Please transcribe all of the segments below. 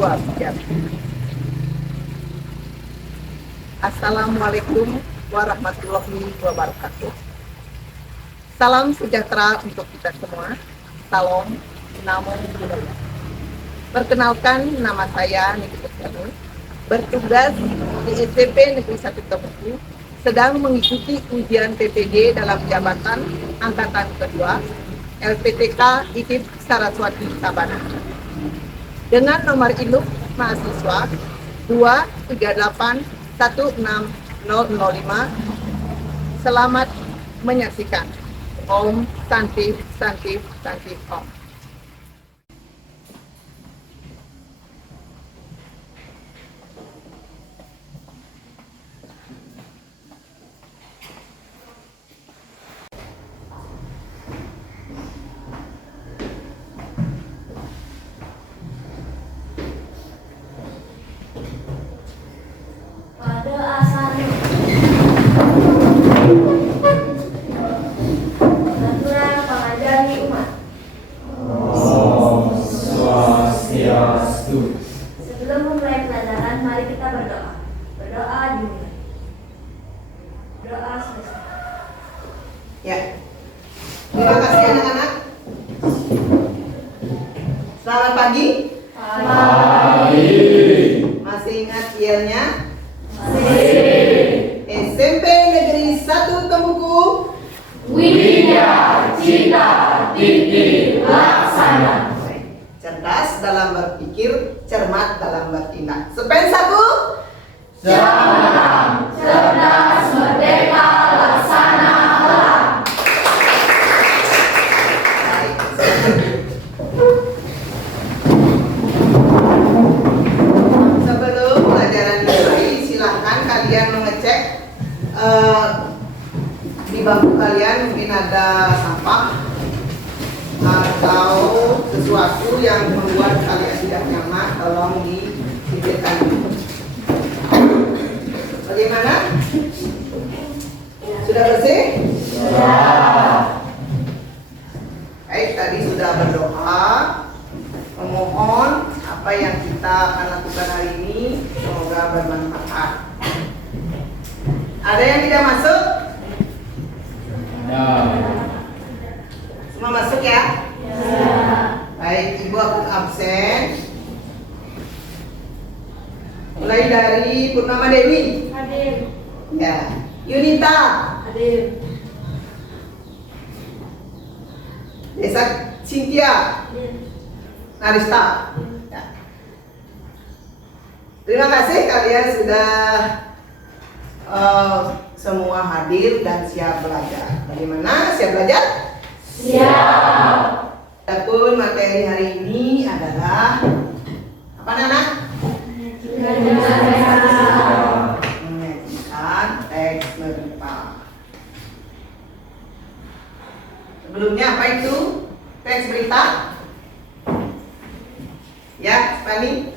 wabarakatuh. Assalamualaikum warahmatullahi wabarakatuh. Salam sejahtera untuk kita semua. Salam, namo buddhaya. Perkenalkan, nama saya Niki Pustiani, bertugas di SMP Negeri 1 Temuku, sedang mengikuti ujian PPG dalam jabatan angkatan kedua LPTK IKIP Saraswati Sabana dengan nomor induk mahasiswa 2381605. Selamat menyaksikan. Om Santi Santi Santi Om. Peraturan pengajari umat. Om Swastiastu. Sebelum memulai pelajaran, mari kita berdoa. Berdoa dimulai. Doa selesai. Ya. Terima kasih anak-anak. Selamat pagi. Pagi. Masih ingat yelnya? Masih. SMP Negeri 1 Temuku. Widya Cita Titi Laksana. Cerdas dalam berpikir, cermat dalam bertindak. Sepen saku. Jangan cerdas merdeka laksana elang. Baik. Sebelum pelajaran dimulai, silahkan kalian mengecek di bangku kalian mungkin ada sampah atau sesuatu yang membuat kalian tidak nyaman, tolong disingkirkan dulu. Bagaimana? Sudah bersih? Sudah. Baik, tadi sudah berdoa, memohon apa yang kita akan lakukan hari ini semoga bermanfaat. Ada yang tidak masuk? Semua masuk ya? Baik, Ibu aku absen. Mulai dari Purnama Dewi. Hadir. Ya. Yunita. Hadir. Desa Cynthia. Hadir. Narista. Ya. Terima kasih kalian sudah semua hadir dan siap belajar. Bagaimana? Siap belajar? Siap. Adapun materi hari ini adalah apa, Nana? Menyajikan teks berita. Sebelumnya apa itu teks berita? Ya, Spani?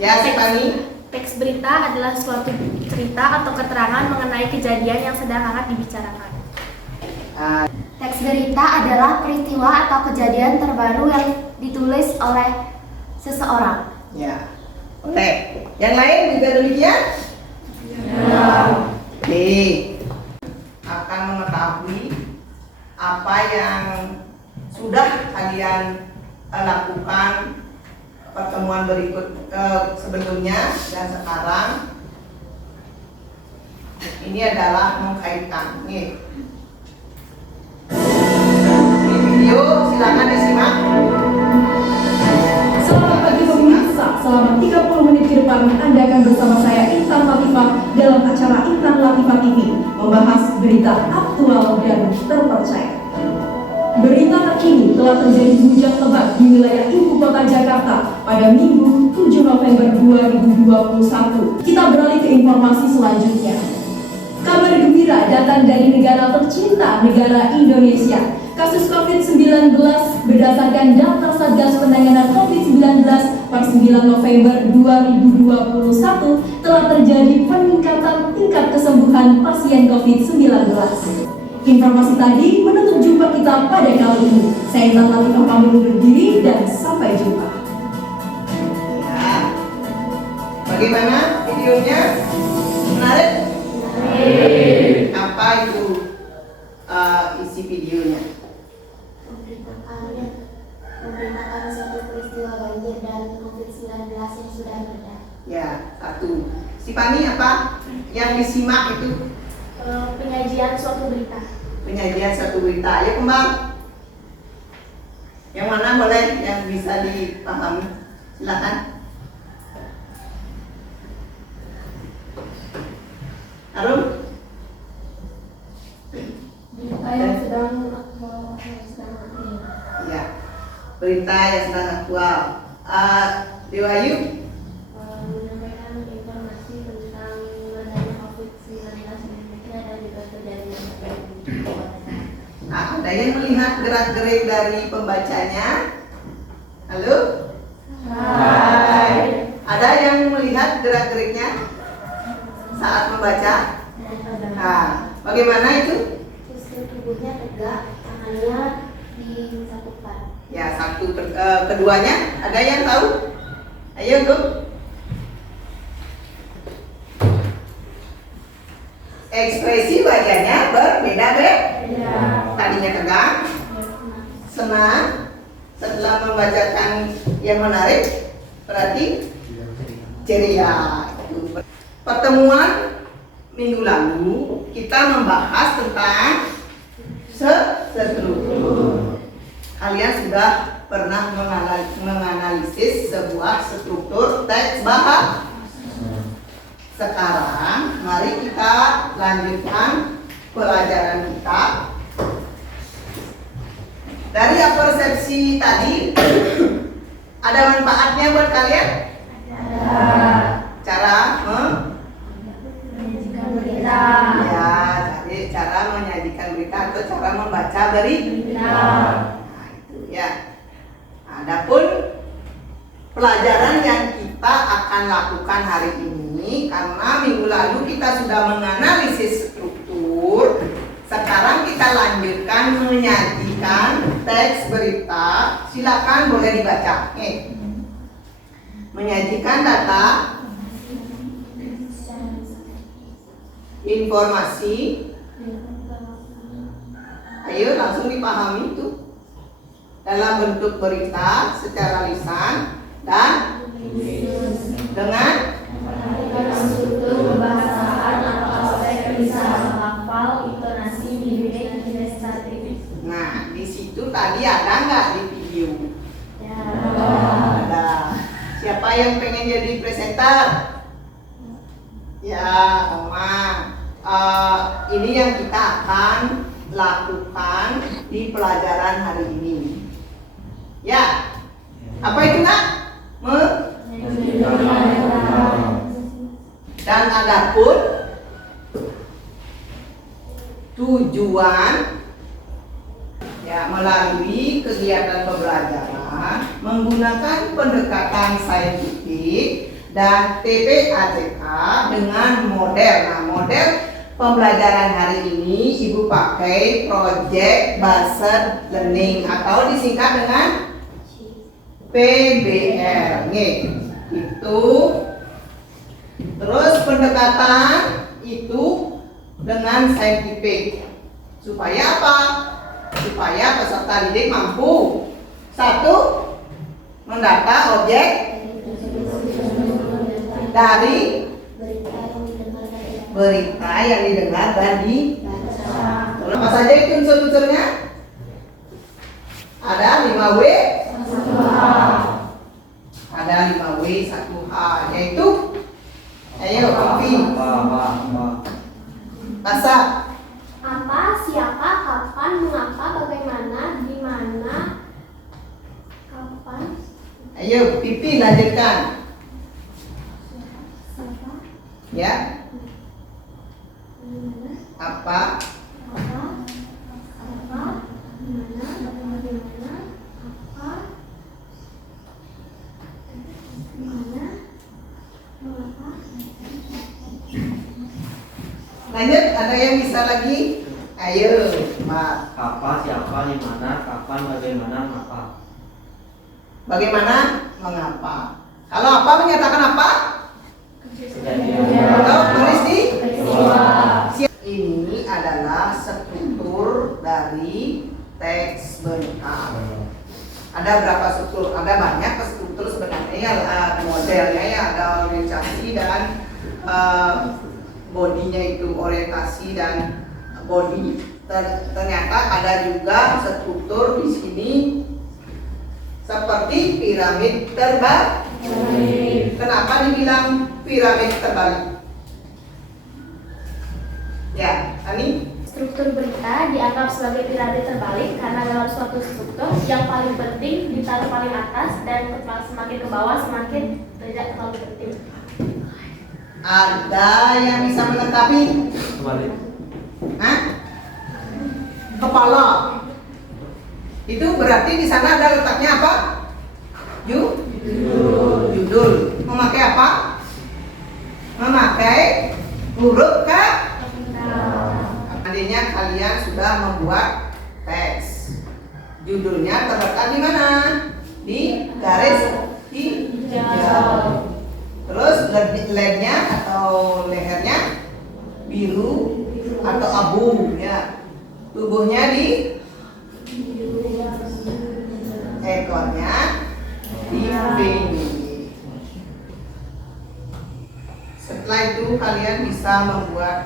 Ya, Spani? Teks berita adalah suatu cerita atau keterangan mengenai kejadian yang sedang hangat dibicarakan. Teks berita adalah peristiwa atau kejadian terbaru yang ditulis oleh seseorang. Ya. Oke. Yang lain juga demikian? Ya. Oke. Akan mengetahui apa yang sudah kalian lakukan pertemuan berikut sebelumnya dan sekarang. Ini adalah mengkaitkan. Nih. Ini video, silakan disimak. Selamat pagi pemirsa, selama 30 menit ke depan Anda akan bersama saya Intan Latifah dalam acara Intan Latifah TV membahas berita aktual dan terpercaya. Berita terkini telah terjadi hujan lebat di wilayah ibu kota Jakarta pada Minggu 7 November 2021. Kita beralih ke informasi selanjutnya. Kabar gembira datang dari negara tercinta, negara Indonesia. Kasus COVID-19 berdasarkan data Satgas Penanganan COVID-19 per 9 November 2021 telah terjadi peningkatan tingkat kesembuhan pasien COVID-19. Informasi tadi menutup jumpa kita pada kali ini. Saya Intan Latifah pamit undur diri dan sampai jumpa. Ya. Bagaimana videonya? Menarik? Apa itu isi videonya? Memberitakan suatu peristiwa banjir dan COVID-19 yang sudah berlalu. Ya, satu. Si Pani apa yang disimak itu? Penyajian suatu berita. Penyajian suatu berita. Ayo kembang. Yang mana boleh yang bisa dipahami? Silakan. Arum? Berita yang sedang Ya. Berita yang sedang aktual. Dewayu? menyampaikan informasi tentang adanya COVID-19 di Indonesia dan juga terjadinya Nah, ada yang melihat gerak-gerik dari pembacanya? Halo? Hai. Ada yang melihat gerak-geriknya saat membaca? Nah, bagaimana itu? Postur tubuhnya tegak, tangannya disatukan. Ya, keduanya ada yang tahu? Ayo, Go. Ekspresi wajahnya berbeda-beda. Tadinya tegang, senang. Setelah membacakan yang menarik, berarti ceria. Pertemuan minggu lalu kita membahas tentang struktur. Kalian sudah pernah menganalisis sebuah struktur teks bahasa. Sekarang mari kita lanjutkan pelajaran kita. Dari persepsi tadi, ada manfaatnya buat kalian? Cara ya, jadi cara menyajikan berita atau cara membaca berita. Nah, itu ya. Adapun pelajaran yang kita akan lakukan hari ini, karena minggu lalu kita sudah menganalisis struktur, sekarang kita lanjutkan menyajikan teks berita. Silakan boleh dibaca. Menyajikan data, informasi. Ayo langsung dipahami itu dalam bentuk berita secara lisan dan dengan struktur kebahasaan atau teks bisa menghafal intonasi mimik kinestetik. Nah, di situ tadi ada nggak di video? Ada. Siapa yang pengen jadi presenter? Ya, Oma. Ini yang kita akan lakukan di pelajaran hari ini. Ya, apa itu nak? Dan adapun tujuan ya melalui kegiatan pembelajaran menggunakan pendekatan saintifik dan TPATK dengan model. Nah, model pembelajaran hari ini Ibu pakai Project Based Learning atau disingkat dengan PBL. Itu terus pendekatan itu dengan saintifik. Supaya apa? Supaya peserta didik mampu satu mendata objek dari berita yang didengar dan dibaca. Apa saja itu unsur-unsurnya? Ada 5W. Ada 5W 1H, yaitu ayo Alfi. Bahasa. Apa, siapa, kapan, mengapa, bagaimana, di mana, kapan. Ayo Pipi lanjutkan. Siapa, Ya. di mana, Apa? apa, di mana, bagaimana, apa, di mana, mengapa. Lanjut, ada yang bisa lagi? Ayo, Mbak. Apa, siapa, di mana, kapan, bagaimana, mengapa. Bagaimana? Mengapa? Kalau apa menyatakan apa? dan bodinya itu orientasi dan body. Ternyata ada juga struktur di sini seperti piramid terbalik. Kenapa dibilang piramid terbalik? Ya, Ani? Struktur berita dianggap sebagai piramid terbalik karena dalam suatu struktur yang paling penting ditaruh paling atas dan semakin ke bawah semakin tidak terlalu penting. Ada yang bisa melengkapi? Kembali. Hah? Kepala. Itu berarti di sana ada letaknya apa? Judul. Memakai apa? Memakai huruf K. Artinya kalian sudah membuat teks. Judulnya terletak di mana? Di garis hijau. Terus lednya atau lehernya biru atau abu ya. Tubuhnya di ekornya di pink. Setelah itu kalian bisa membuat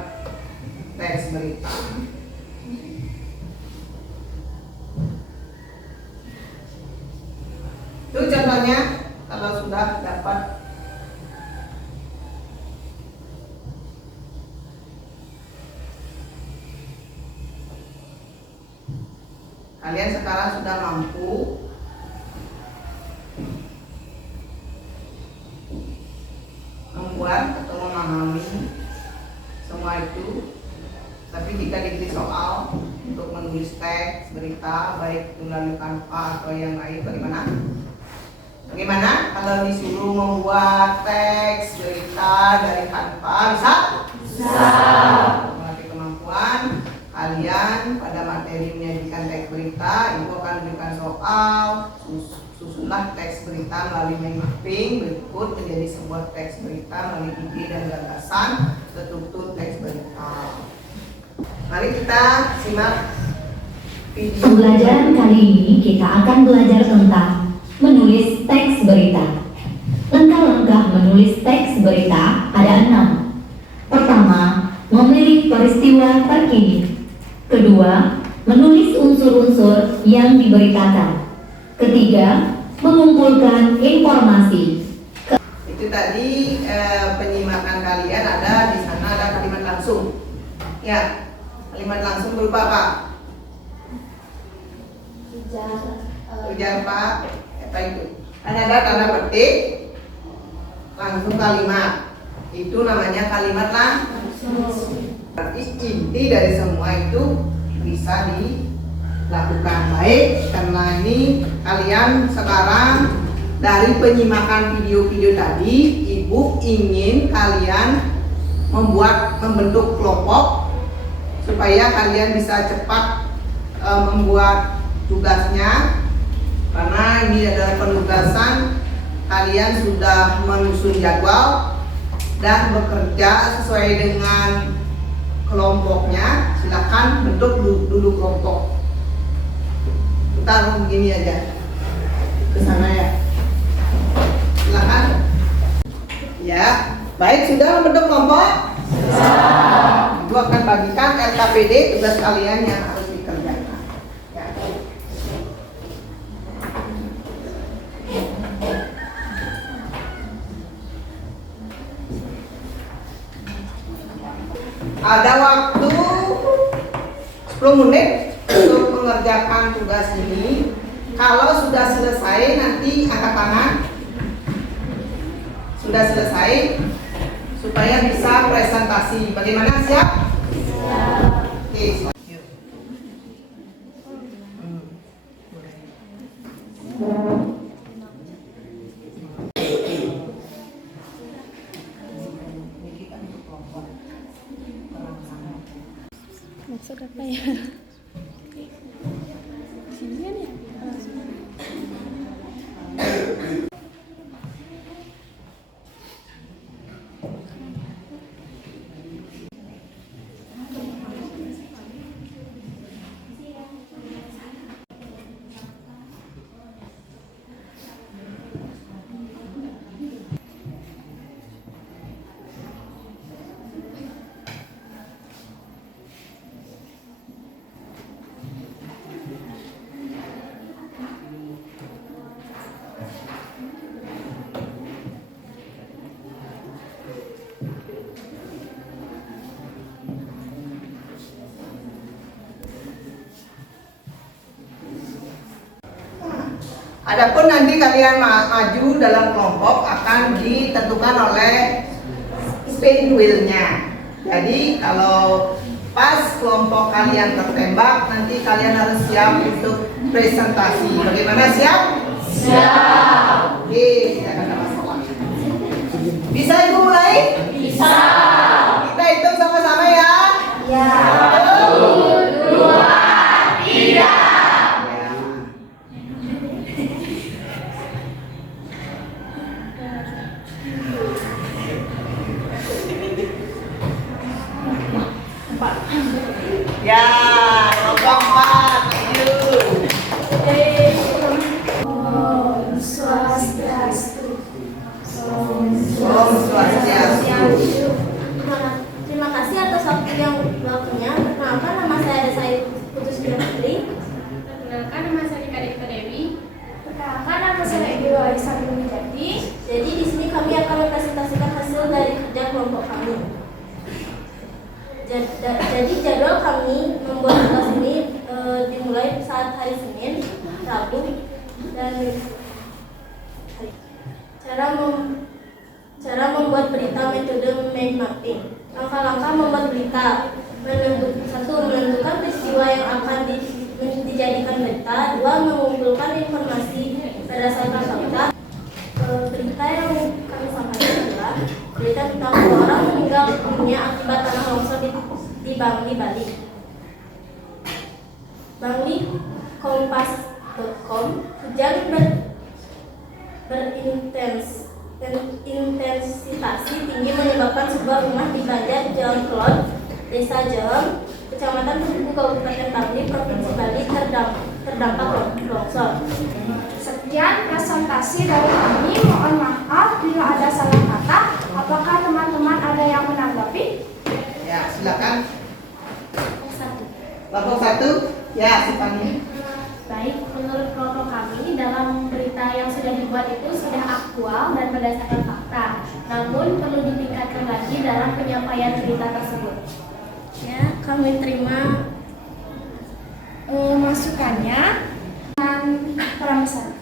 teks berita. Itu contohnya kalau sudah dapat. Kalian sekarang sudah mampu membuat atau memahami semua itu. Tapi jika diberi soal untuk menulis teks berita baik melalui Canva atau yang lain, bagaimana? Bagaimana kalau disuruh membuat teks berita dari Canva, bisa? Bisa. Melatih kemampuan kalian pada materi menyajikan teks berita, ibu akan berikan soal. Susunlah teks berita melalui mind mapping berikut menjadi sebuah teks berita melalui ide dan gagasan struktur teks berita. Mari kita simak video. Pembelajaran kali ini kita akan belajar tentang menulis teks berita. Langkah-langkah menulis teks berita ada 6. Pertama, memilih peristiwa terkini. Kedua, menulis unsur-unsur yang diberitakan. Ketiga, mengumpulkan informasi. Itu tadi penyimakan kalian ada di sana, ada kalimat langsung. Ya, kalimat langsung berupa apa? Ujar Pak, apa itu? Ada tanda petik, langsung kalimat. Itu namanya kalimat langsung. Berarti inti dari semua itu bisa dilakukan. Baik, karena ini kalian sekarang dari penyimakan video-video tadi, Ibu ingin kalian membentuk kelompok supaya kalian bisa cepat membuat tugasnya. Karena ini adalah penugasan, kalian sudah menyusun jadwal dan bekerja sesuai dengan kelompoknya. Silakan bentuk dulu kelompok. Kita begini aja ke sana ya. Silakan. Ya, baik, sudah membentuk kelompok? Ibu akan bagikan LKPD tugas kalian yang harus dikerjakan. Ya. Ada waktu 10 menit untuk mengerjakan tugas ini. Kalau sudah selesai nanti angkat tangan. Sudah selesai supaya bisa presentasi. Bagaimana, siap? Siap. Oke, siap. Maksud apa ya? Sini kan ya? Adapun nanti kalian maju dalam kelompok akan ditentukan oleh spin wheel-nya. Jadi kalau pas kelompok kalian tertembak, nanti kalian harus siap untuk presentasi. Bagaimana, siap? Siap. Oke, tidak ada masalah. Bisa Ibu mulai? Bisa. Kita hitung sama-sama ya. Ya. 1, 2, 3. Ya, kelompok 4, maju. Om Swastiastu. Om Swastiastu. Terima kasih atas waktunya. Perkenalkan, nama saya Desa Putus Putri. Perkenalkan, nama saya Dika Devita Dewi. Perkenalkan, nama saya Ibu Aisyah Jati. Jadi di sini kami akan mempresentasikan hasil dari kerja kelompok kami. Jadi jadwal kami membuat tugas ini dimulai saat hari Senin, Rabu, dan cara membuat berita, metode mind mapping. Langkah-langkah membuat berita: menentukan peristiwa yang akan dijadikan berita. 2. Mengumpulkan informasi berdasarkan fakta. Berita yang kami sampaikan adalah berita tentang orang meninggal dunia akibat tanah longsor di Bangli, Bali. Bangli, Kompas.com. Hujan intensitas tinggi menyebabkan sebuah rumah di Banjar, Jalan Kelon, Desa Jem, Kecamatan Tugu, Kabupaten Bangli, Provinsi Bali terdampak longsor. Sekian presentasi dari kami. Mohon maaf bila ada salah kata. Apakah teman-teman ada yang menanggapi? Ya, silakan. Kelompok 1. Ya, Sipani. Baik, menurut kelompok kami, dalam berita yang sudah dibuat itu sudah aktual dan berdasarkan fakta. Namun perlu ditingkatkan lagi dalam penyampaian berita tersebut. Ya, kami terima masukannya dengan perambasan.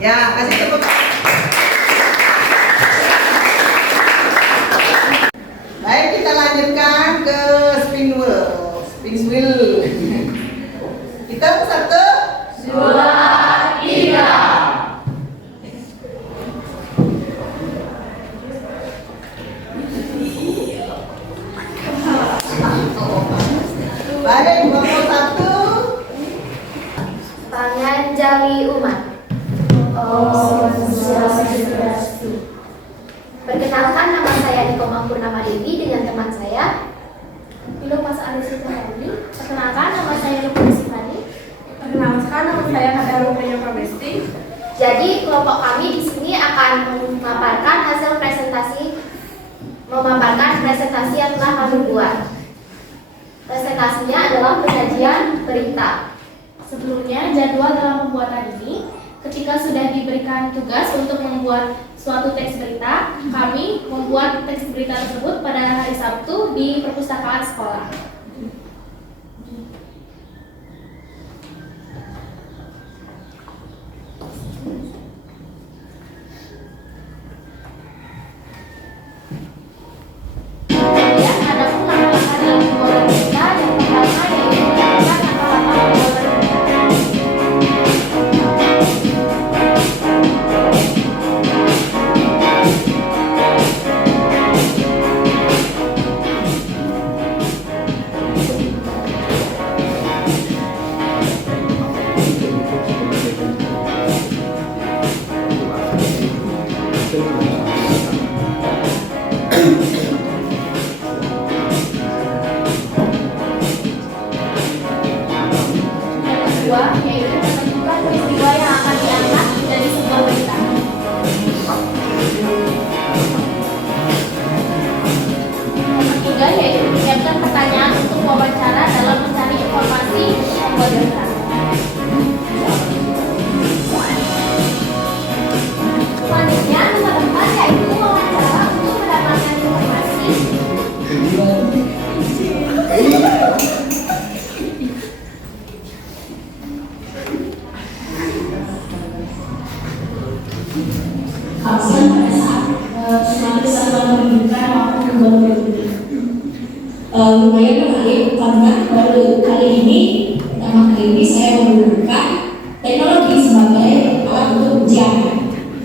Ya, kasih tepuk. Baik, kita lanjutkan ke spin wheel. Kita 1, 2, 3. Baik, kelompok 1. Panganjali Umat. Om Swastiastu. Perkenalkan, nama saya Iko Purnama Dewi dengan teman saya Ilo Mas Alisa Tani. Perkenalkan, nama saya Lukman Sifani. Perkenalkan, nama saya Hadaru Pramesti. Jadi kelompok kami di sini akan memaparkan presentasi yang telah kami buat. Presentasinya adalah penyajian berita. Sebelumnya, jadwal dalam pembuatan ini, ketika sudah diberikan tugas untuk membuat suatu teks berita, kami membuat teks berita tersebut pada hari Sabtu di perpustakaan sekolah. Kemudian ada pun langkah-langkah dalam pembuatan berita. Yang pertama yaitu menentukan langkah-langkah pembuatan berita. Kasihan pada saat semakin kesatuan menunjukkan waktu kembali berhenti. Lumayan menarik karena baru kali ini, pertama kali ini saya menggunakan teknologi sebagai alat untuk ujian.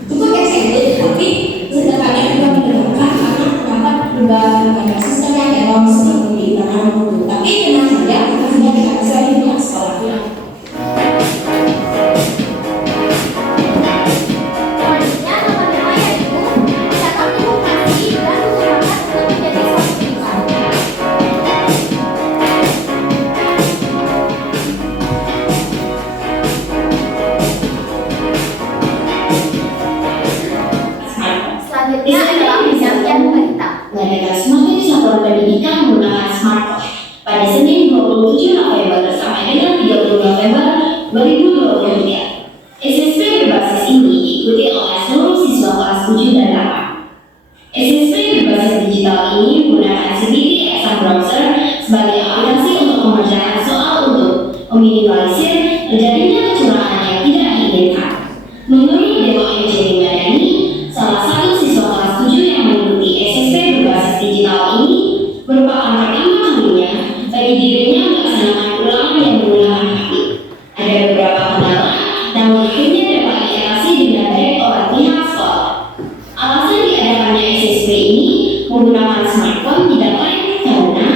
Cukup excited, tapi sederhana juga mendengarkan karena dapat juga sistem yang dalam seperti karena menunggu. Tapi tenang saja, sudah tidak bisa di pihak sekolahnya. Selanjutnya nomor 5 yaitu mencatat informasi dan menggunakan untuk menjadi suatu tulisan. Selanjutnya adalah penyampaian berita. Mengadakan semakin satuan pendidikan menggunakan smartphone pada Senin 27 November sampai dengan 30 November 2023. SSP berbasis ini diikuti oleh seluruh siswa kelas 7 dan 8. SSP berbasis digital ini menggunakan CBT Exam Browser sebagai aplikasi untuk mengerjakan soal untuk meminimalisir terjadinya kecurangan yang tidak diinginkan. Menurut Dewa Eugeni Madani, salah satu siswa kelas 7 yang mengikuti SSP berbasis digital ini merupakan pertama kalinya bagi dirinya melaksanakan ulangan yang menggunakan HP. Ada beberapa kendala, namun akhirnya dapat diatasi dengan baik oleh pihak sekolah. Alasan diadakannya SSP ini menggunakan smartphone tidak lain karena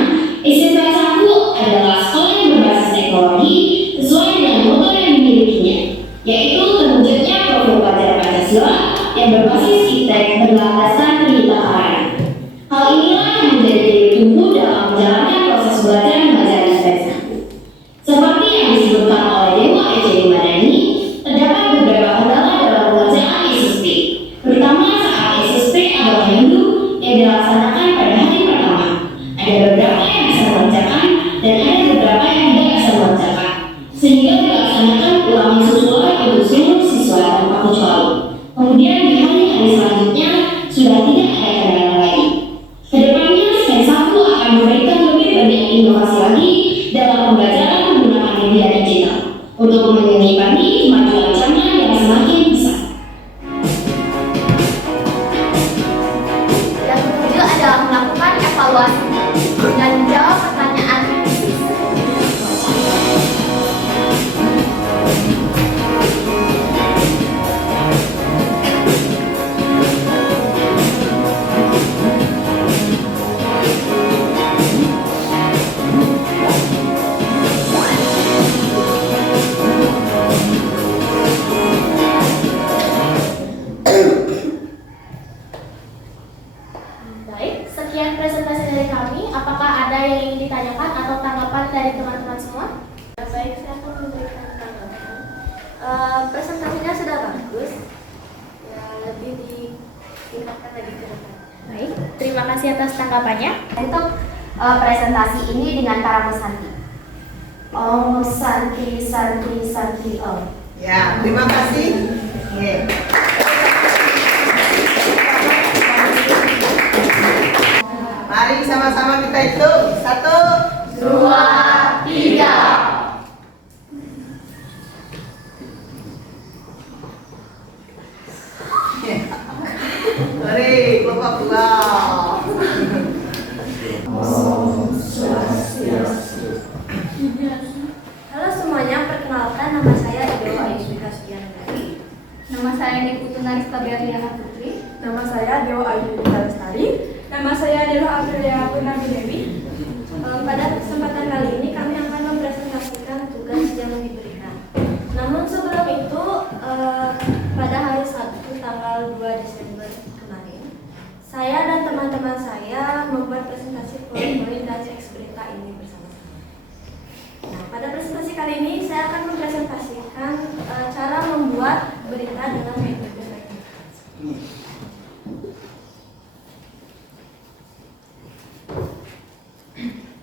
SMP 1 adalah sekolah yang berbasis teknologi sesuai dengan moto yang dimilikinya, yaitu terwujudnya profil pelajar Pancasila yang berbasis iptek berlandaskan pendidikan. Hal inilah yang menjadi titik tunggu dalam menjalankan proses belajar mengajar iptek 1. Seperti yang disebutkan oleh Dewa Eugeni Madani, terdapat beberapa kendala dalam pengerjaan SSP, terutama saat SSP agama Hindu yang dilaksanakan pada hari pertama. Ada beberapa yang bisa mengerjakan dan ada beberapa yang tidak bisa mengerjakan, sehingga dilaksanakan ulangan susulan untuk seluruh siswa tanpa kecuali. Kemudian di hari-hari selanjutnya sudah tidak ada kendala lagi. Kedepannya SPEN 1 akan memberikan lebih banyak inovasi lagi dalam pembelajaran menggunakan media digital untuk mengimbangi kemajuan zaman yang semakin besar. Yang ketujuh adalah melakukan evaluasi dan menjawab pertanyaan kritis. Baik, sekian presentasi dari kami. Apakah ada yang ingin ditanyakan atau tanggapan dari teman-teman semua? Baik, saya akan memberikan tanggapan. Presentasinya sudah bagus, ya lebih ditingkatkan lagi ke depan. Baik, terima kasih atas tanggapannya. Untuk presentasi ini dengan para pesanti. Om Santi Santi Santi Om. Ya, terima kasih. Oke. Mari sama-sama kita hitung. 1, 2, 3. Mari, kelompok. Halo semuanya, perkenalkan nama saya Dewa Ayuswita Sugianandari. Nama saya Niputu Narista Berliana Putri. Nama saya Dewa Ayuswita Lestari. Nama saya adalah Aprilia Purnami Dewi. Pada kesempatan kali ini kami akan mempresentasikan tugas yang diberikan. Namun sebelum itu, pada hari Sabtu tanggal 2 Desember kemarin, saya dan teman-teman saya membuat presentasi poin-poin dan teks berita ini bersama-sama. Nah, pada presentasi kali ini saya akan mempresentasikan cara membuat berita dengan metode baik.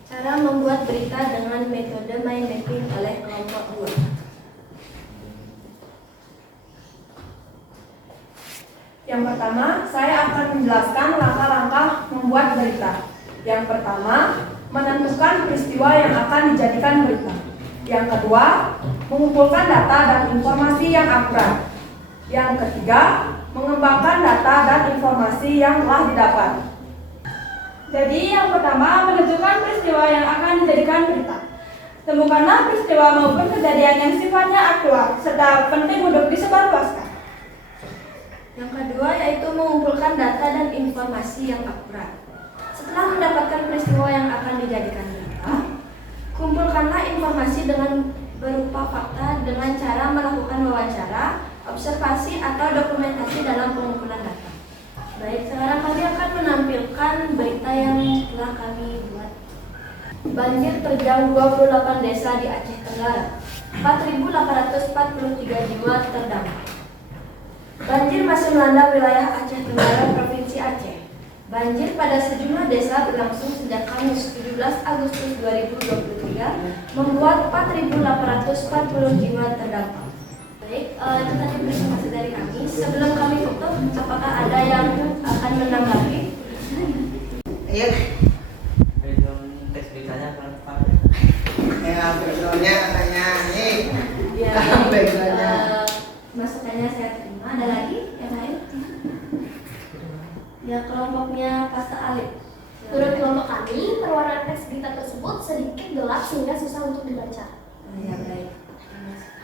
Cara membuat berita dengan metode mind mapping oleh kelompok 2. Yang pertama, saya akan menjelaskan langkah-langkah membuat berita. Yang pertama, menentukan peristiwa yang akan dijadikan berita. Yang kedua, mengumpulkan data dan informasi yang akurat. Yang ketiga, mengembangkan data data dan informasi yang telah didapat. Jadi yang pertama, menentukan peristiwa yang akan dijadikan berita. Temukanlah peristiwa maupun kejadian yang sifatnya aktual serta penting untuk disebarluaskan. Yang kedua yaitu mengumpulkan data dan informasi yang akurat. Setelah mendapatkan peristiwa yang akan dijadikan berita, kumpulkanlah informasi dengan berupa fakta dengan cara melakukan wawancara, observasi, atau dokumentasi dalam pengumpulan data. Baik, sekarang kami akan menampilkan berita yang telah kami buat. Banjir terjang 28 desa di Aceh Tenggara. 4.843 jiwa terdampak. Banjir masih melanda wilayah Aceh Tenggara, Provinsi Aceh. Banjir pada sejumlah desa berlangsung sejak Kamis 17 Agustus 2023 membuat 4.840 jiwa terdampak. Baik, itu tadi presentasi dari kami. Sebelum kami tutup, apakah ada yang akan menanggapi? Ayo. Teks beritanya Pak. Ya, backgroundnya katanya nih. Ya, backgroundnya. masukannya saya terima. Ada lagi yang lain? Ya, kelompoknya Pastor Alif. Menurut kelompok kami, perwarnaan teks berita tersebut sedikit gelap sehingga susah untuk dibaca. Ya, baik.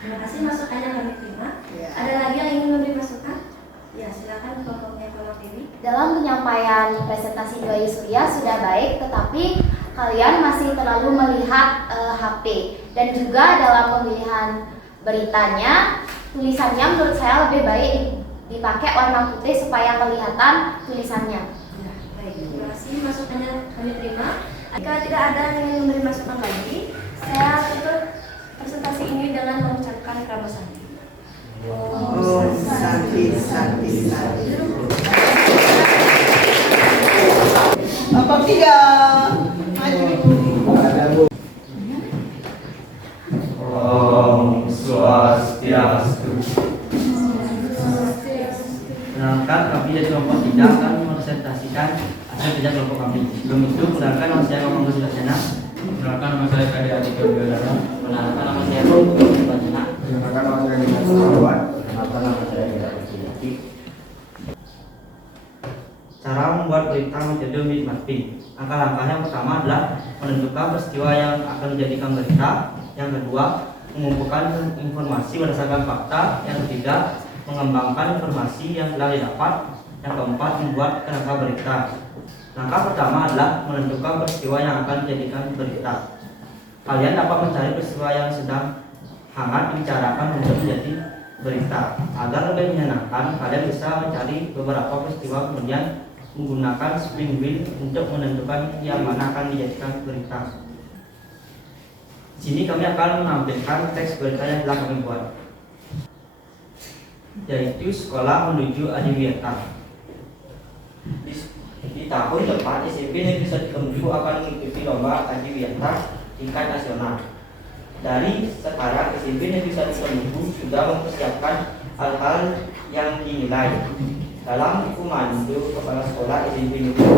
Terima kasih masukannya kami terima. Ya. Ada lagi yang ingin memberi masukan? Ya, silakan kelompoknya Kelompok Dewi. Dalam penyampaian presentasi Dwi Surya sudah baik, tetapi kalian masih terlalu melihat HP. Dan juga dalam pemilihan beritanya, tulisannya menurut saya lebih baik dipakai warna putih supaya kelihatan tulisannya. Ya, baik. Terima kasih masukannya kami terima. Jika tidak ada yang ingin memberi masukan lagi, saya tutup presentasi ini dengan mengucapkan Prabu Santi. Oh, Santi. Kelompok 3. Maju. Om Swastiastu. Perkenalkan, kami dari kelompok 3 akan mempresentasikan hasil kerja kelompok kami. Sebelum itu, perkenalkan nama saya Komang Gus Laksana. Perkenalkan nama saya Kadi Aditya Wiradana. Perkenalkan nama saya Komang Gus Laksana. Perkenalkan nama saya Dina Surawan. Perkenalkan nama saya Dina Kusudati. Cara membuat berita menjadi lebih mapping. Langkah-langkah yang pertama adalah menentukan peristiwa yang akan dijadikan berita. Yang kedua, mengumpulkan informasi berdasarkan fakta. Yang ketiga, mengembangkan informasi yang telah didapat. Yang keempat, membuat kerangka berita. Langkah pertama adalah menentukan peristiwa yang akan dijadikan berita. Kalian dapat mencari peristiwa yang sedang hangat dibicarakan untuk menjadi berita. Agar lebih menyenangkan, kalian bisa mencari beberapa peristiwa kemudian menggunakan spring wheel untuk menentukan yang mana akan dijadikan berita. Di sini kami akan menampilkan teks berita yang telah kami buat, yaitu Sekolah Menuju Adiwiyata. Di tahun depan SMP Negeri 1 Kementerian akan mengikuti lomba Adiwiyata tingkat nasional. Dari sekarang SMP Negeri 1 Kementerian sudah mempersiapkan hal-hal yang dinilai dalam komando kepala sekolah SMP Negeri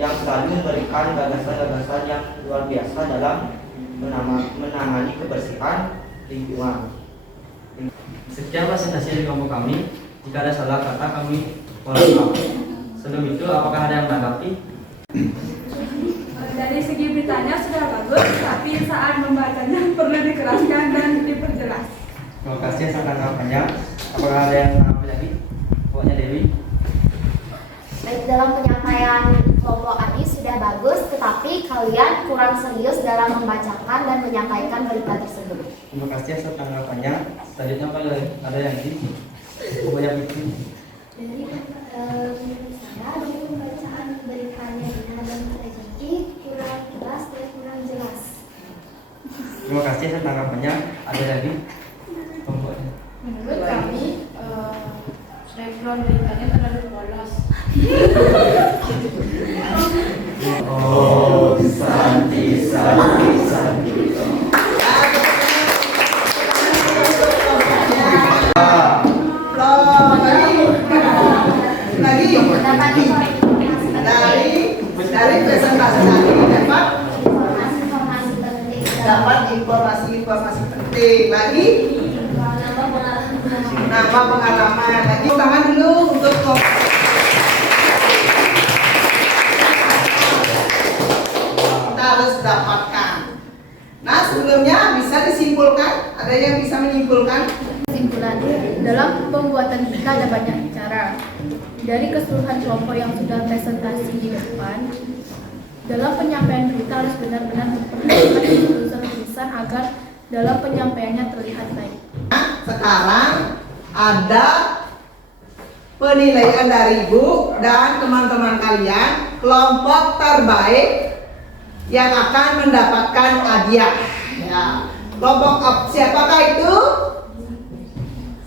yang selalu memberikan gagasan-gagasan yang luar biasa dalam menangani kebersihan lingkungan. Sekian presentasi dari kelompok kami. Jika ada salah kata kami mohon maaf. Sebelum itu, apakah ada yang menanggapi? Dari segi beritanya sudah bagus, tapi saat membacanya perlu dikeraskan dan diperjelas. Terima kasih atas tanggapannya. Apakah ada yang menanggapi lagi? Pokoknya Dewi. Baik, dalam penyampaian kelompok Adi sudah bagus, tetapi kalian kurang serius dalam membacakan dan menyampaikan berita tersebut. Terima kasih atas tanggapannya. Selanjutnya apa ada yang di? Pokoknya itu. Dari saya dari pembacaan beritanya Dina dan Rezeki kurang jelas dan kurang jelas. Terima kasih atas tanggapannya. Ada lagi? Pokoknya. Menurut kami, background beritanya terlalu polos. Oh, Santi. Dari presentasi tadi dapat informasi penting lagi, nambah pengalaman lagi. Tangan dulu untuk Dari keseluruhan kelompok yang sudah presentasi di depan, dalam penyampaian berita harus benar-benar memperhatikan tulisan-tulisan agar dalam penyampaiannya terlihat baik. Sekarang ada penilaian dari Ibu dan teman-teman kalian, kelompok terbaik yang akan mendapatkan hadiah. Ya. Kelompok siapakah itu?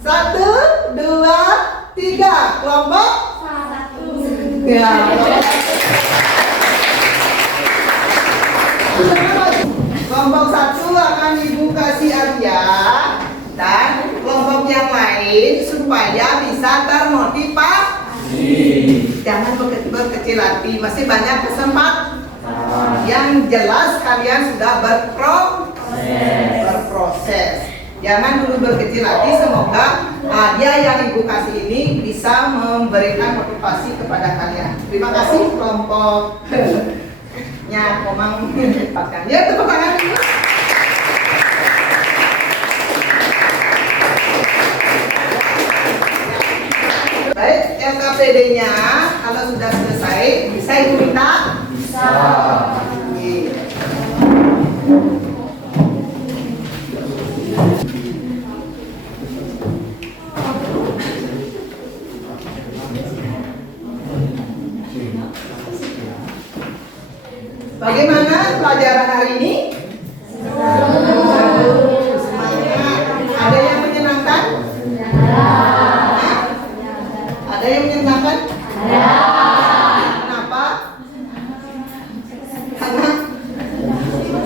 1, 2, 3. Kelompok 1. Ya. Kelompok 1 akan Ibu kasih hadiah dan kelompok yang lain supaya bisa termotivasi. Jangan berkecil hati, masih banyak kesempatan. Yang jelas kalian sudah berproses. Jangan dulu berkecil hati, semoga hadiah yang Ibu kasih ini bisa memberikan motivasi kepada kalian. Terima kasih kelompoknya Komang mendapatkan. Ya, tepuk tangan dulu. Baik, LKPD-nya kalau sudah selesai, bisa Ibu minta? Bisa. Bagaimana pelajaran hari ini? Semangat. Ada yang menyenangkan? Ada yang menyenangkan? Kenapa?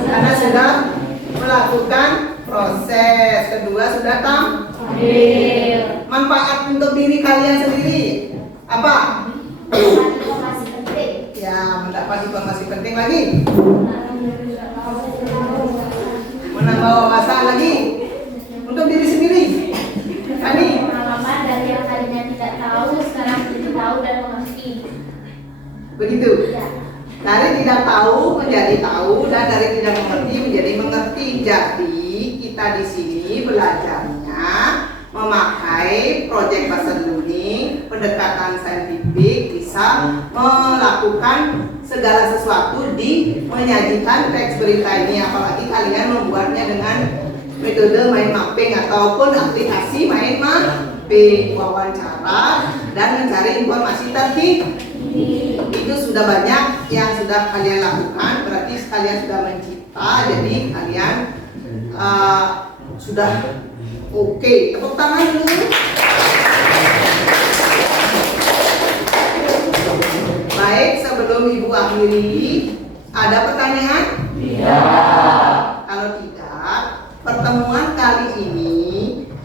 Karena sudah melakukan proses. Kedua sudah tampil. Manfaat untuk diri kalian sendiri apa? Ya, mendapat informasi penting lagi. Menambah wawasan lagi untuk diri sendiri. Ani, Pengalaman dari yang tadinya tidak tahu sekarang jadi tahu dan mengerti. begitu. Ya. Dari tidak tahu menjadi tahu dan dari tidak mengerti menjadi mengerti. Jadi kita di sini belajarnya memakai project based learning, pendekatan saintifik, bisa melakukan segala sesuatu di menyajikan teks berita ini. Apalagi kalian membuatnya dengan metode mind mapping ataupun aplikasi mind mapping, wawancara dan mencari informasi terkini. Itu sudah banyak yang sudah kalian lakukan, berarti kalian sudah mencipta, jadi kalian sudah oke. Tepuk tangan dulu. Baik, sebelum Ibu akhiri, ada pertanyaan? Tidak. Kalau tidak, pertemuan kali ini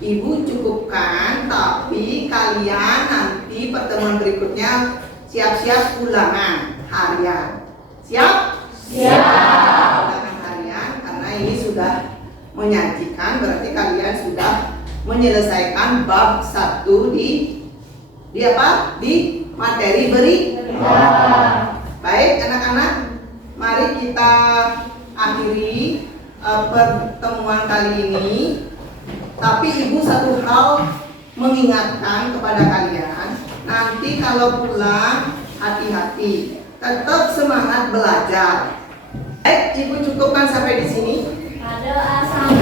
Ibu cukupkan, tapi kalian nanti pertemuan berikutnya siap-siap ulangan harian. Siap? Siap. Ulangan harian, karena ini sudah menyajikan, berarti kalian sudah menyelesaikan bab 1 di apa? Di materi berita. Baik anak-anak, mari kita akhiri pertemuan kali ini. Tapi Ibu satu hal mengingatkan kepada kalian, nanti kalau pulang hati-hati, tetap semangat belajar. Baik, Ibu cukupkan sampai di sini. Doa sama.